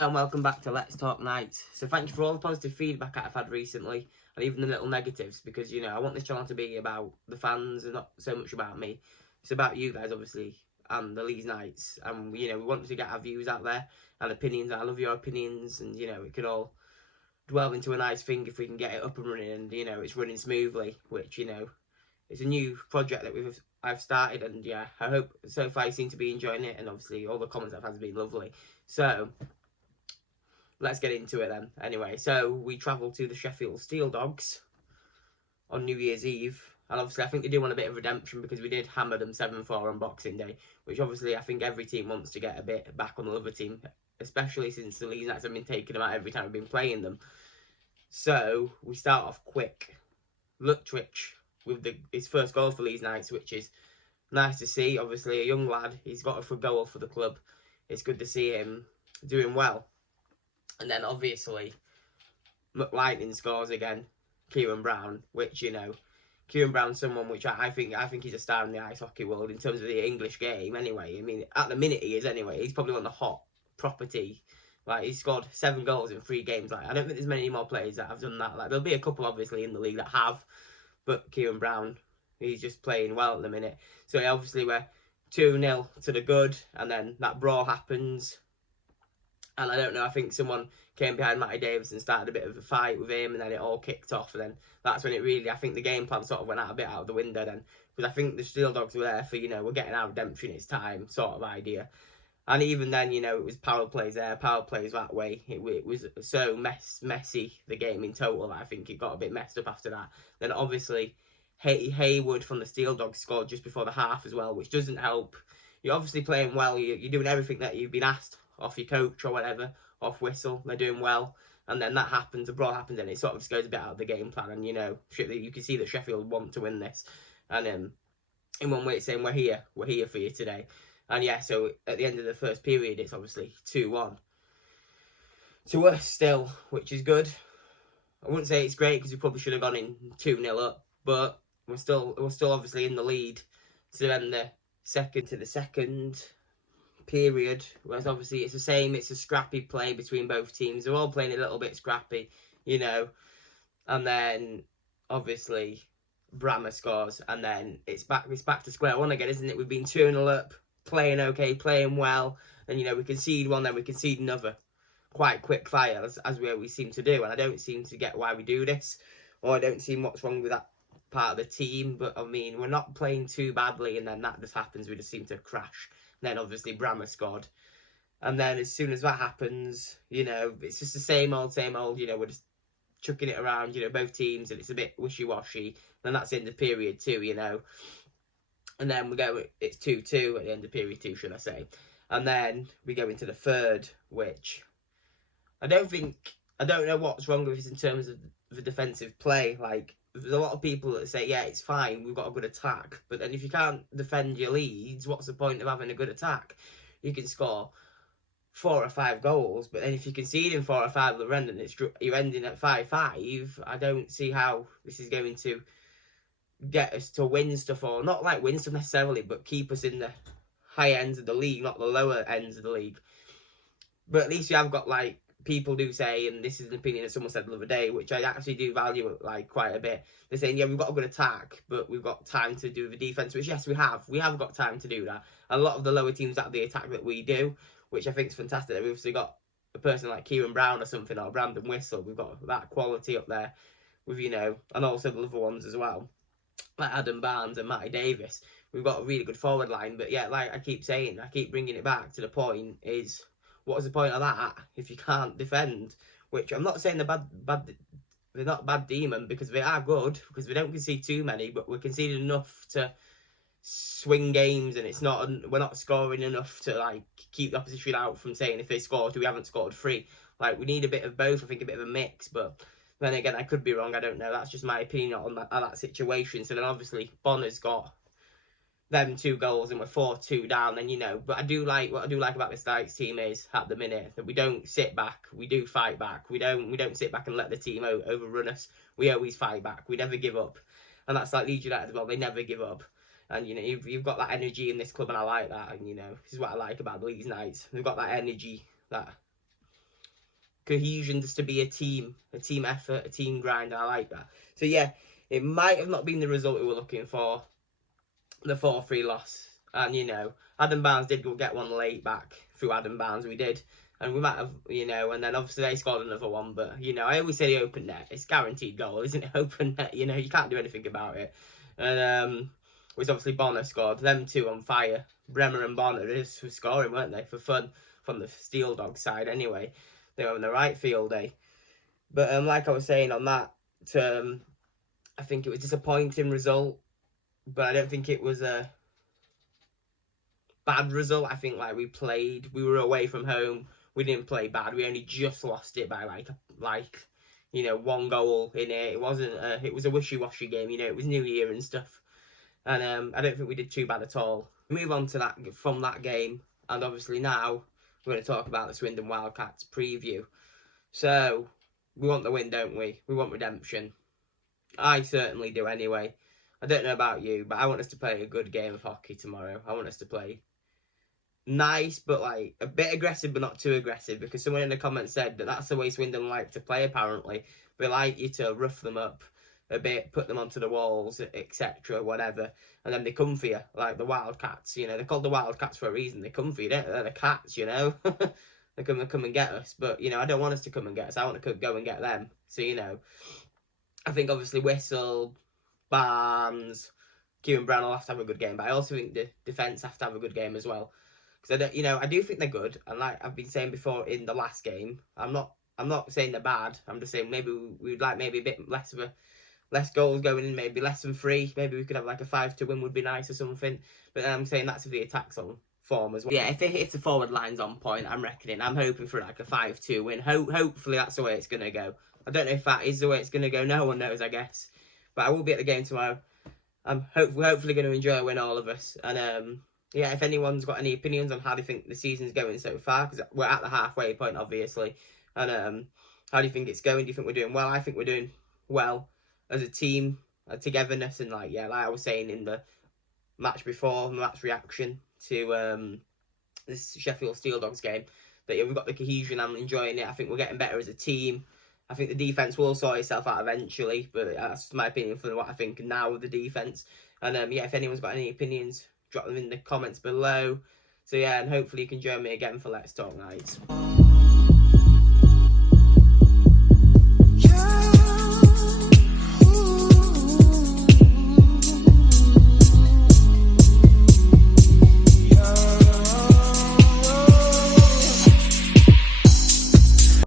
And welcome back to Let's Talk Nights. So thank you for all the positive feedback I've had recently, and even the little negatives, because, you know, I want this channel to be about the fans and not so much about me. It's about you guys, obviously, and the Leeds Knights. And, you know, we want to get our views out there and opinions. I love your opinions, and, you know, it could all dwell into a nice thing if we can get it up and running and, you know, it's running smoothly, which, you know, it's a new project that I've started, and yeah, I hope so far you seem to be enjoying it, and obviously all the comments I've had have been lovely. So let's get into it then. Anyway, so we travelled to the Sheffield Steeldogs on New Year's Eve, and obviously I think they do want a bit of redemption because we did hammer them 7-4 on Boxing Day, which obviously I think every team wants to get a bit back on the other team, especially since the Leeds Knights have been taking them out every time we've been playing them. So we start off quick. Luttwich with his first goal for Leeds Knights, which is nice to see. Obviously a young lad, he's got a goal for the club. It's good to see him doing well. And then obviously Lightning scores again, Kieran Brown, which, you know, Kieran Brown's someone which I think he's a star in the ice hockey world in terms of the English game anyway. I mean, at the minute he is anyway. He's probably on the hot property. Like, he's scored 7 goals in 3 games. Like, I don't think there's many more players that have done that. Like, there'll be a couple obviously in the league that have, but Kieran Brown, he's just playing well at the minute. So obviously we're 2-0 to the good, and then that brawl happens. And I don't know, I think someone came behind Matty Davis and started a bit of a fight with him, and then it all kicked off. And then that's when it really, I think the game plan sort of went out a bit out of the window then. Because I think the Steeldogs were there for, you know, we're getting our redemption, it's time sort of idea. And even then, you know, it was power plays there, power plays that way. It was so messy, the game in total, that I think it got a bit messed up after that. Then obviously, Haywood from the Steeldogs scored just before the half as well, which doesn't help. You're obviously playing well, you're doing everything that you've been asked off your coach or whatever, off whistle, they're doing well. And then that happens, the brawl happens, and it sort of just goes a bit out of the game plan. And, you know, you can see that Sheffield want to win this. And in one way it's saying, we're here for you today. And yeah, so at the end of the first period, it's obviously 2-1 to us still, which is good. I wouldn't say it's great because we probably should have gone in 2-0 up, but we're still obviously in the lead to then the second period, whereas obviously it's the same. It's a scrappy play between both teams. They're all playing a little bit scrappy, you know. And then obviously Brammer scores, and then it's back to square one again, isn't it? We've been 2-0 up, playing okay, playing well, and, you know, we concede one, then we concede another, quite quick fire as we seem to do. And I don't seem to get why we do this, or I don't see what's wrong with that part of the team. But I mean, we're not playing too badly, and then that just happens. We just seem to crash. And then obviously Brammer scored, and then as soon as that happens, you know, it's just the same old, you know, we're just chucking it around, you know, both teams, and it's a bit wishy-washy. And that's the end of period 2, you know. And then we go, it's 2-2 at the end of period 2, should I say. And then we go into the third, which I don't know what's wrong with it in terms of the defensive play. Like, there's a lot of people that say, yeah, it's fine, we've got a good attack. But then if you can't defend your leads, what's the point of having a good attack? You can score 4 or 5 goals, but then if you concede in 4 or 5 of the run and you're ending at 5-5, I don't see how this is going to get us to win stuff, or not like win stuff necessarily, but keep us in the high ends of the league, not the lower ends of the league. But at least we have got, like, people do say, and this is an opinion that someone said the other day, which I actually do value, like, quite a bit. They're saying, yeah, we've got a good attack, but we've got time to do the defence, which, yes, we have got time to do that. A lot of the lower teams have the attack that we do, which I think is fantastic. We've obviously got a person like Kieran Brown or something, or Brandon Whistle. We've got that quality up there with, you know, and also the other ones as well, like Adam Barnes and Matty Davis. We've got a really good forward line. But yeah, like I keep saying, I keep bringing it back to the point is, what is the point of that if you can't defend? Which I'm not saying they're not bad demon, because they are good, because we don't concede too many, but we're conceding enough to swing games, and we're not scoring enough to, like, keep the opposition out from saying if they scored, we haven't scored 3. Like, we need a bit of both, I think, a bit of a mix. But then again, I could be wrong, I don't know. That's just my opinion on that situation. So then obviously Bonner's got them 2 goals and we're 4-2 down, then, you know. But what I do like about this Knights team is, at the minute, that we don't sit back, we do fight back. We don't sit back and let the team overrun us. We always fight back, we never give up. And that's like Leeds United as well, they never give up. And, you know, you've got that energy in this club, and I like that. And, you know, this is what I like about the Leeds Knights. They've got that energy, that cohesion, just to be a team effort, a team grind. I like that. So yeah, it might have not been the result we were looking for, the 4-3 loss. And, you know, Adam Barnes did get one late back through Adam Barnes, we did. And we might have, you know, and then obviously they scored another one. But, you know, I always say the open net. It's guaranteed goal, isn't it? Open net, you know, you can't do anything about it. And, which obviously Bonner scored. Them two on fire. Bremer and Bonner just were scoring, weren't they? For fun. From the Steeldogs side, anyway. They were on the right field, eh? But, like I was saying on that, I think it was a disappointing result. But I don't think it was a bad result. I think, like, we were away from home. We didn't play bad. We only just lost it by like you know, 1 goal in it. It wasn't. It was a wishy-washy game. You know, it was New Year and stuff. And I don't think we did too bad at all. Move on to that from that game, and obviously now we're going to talk about the Swindon Wildcats preview. So we want the win, don't we? We want redemption. I certainly do. Anyway, I don't know about you, but I want us to play a good game of hockey tomorrow. I want us to play nice, but like a bit aggressive, but not too aggressive, because someone in the comments said that that's the way Swindon like to play. Apparently, we like you to rough them up a bit, put them onto the walls, etc., whatever, and then they come for you, like the Wildcats. You know, they're called the Wildcats for a reason. They come for you, don't they? They're the cats, you know. They're going to come and get us, but you know, I don't want us to come and get us. I want to go and get them. So you know, I think obviously Whistle, Barnes, Kieran Brown will have to have a good game, but I also think the defence have to have a good game as well. Because I do think they're good, and like I've been saying before in the last game, I'm not saying they're bad. I'm just saying maybe we'd like maybe a bit less goals going in, maybe less than 3. Maybe we could have like a 5-2 win would be nice or something. But then I'm saying that's if the attack's on form as well. Yeah, if the forward line's on point, I'm hoping for like a 5-2 win. Hopefully that's the way it's gonna go. I don't know if that is the way it's gonna go. No one knows, I guess. But I will be at the game tomorrow. I'm hopefully going to enjoy a win, all of us. And yeah, if anyone's got any opinions on how they think the season's going so far, because we're at the halfway point, obviously. And how do you think it's going? Do you think we're doing well? I think we're doing well as a team, togetherness, and like I was saying in the match before, match reaction to this Sheffield Steeldogs game, that we've got the cohesion. I'm enjoying it. I think we're getting better as a team. I think the defence will sort itself out eventually, but that's my opinion for what I think now of the defence. And yeah, if anyone's got any opinions, drop them in the comments below. So yeah, and hopefully you can join me again for Let's Talk Nights.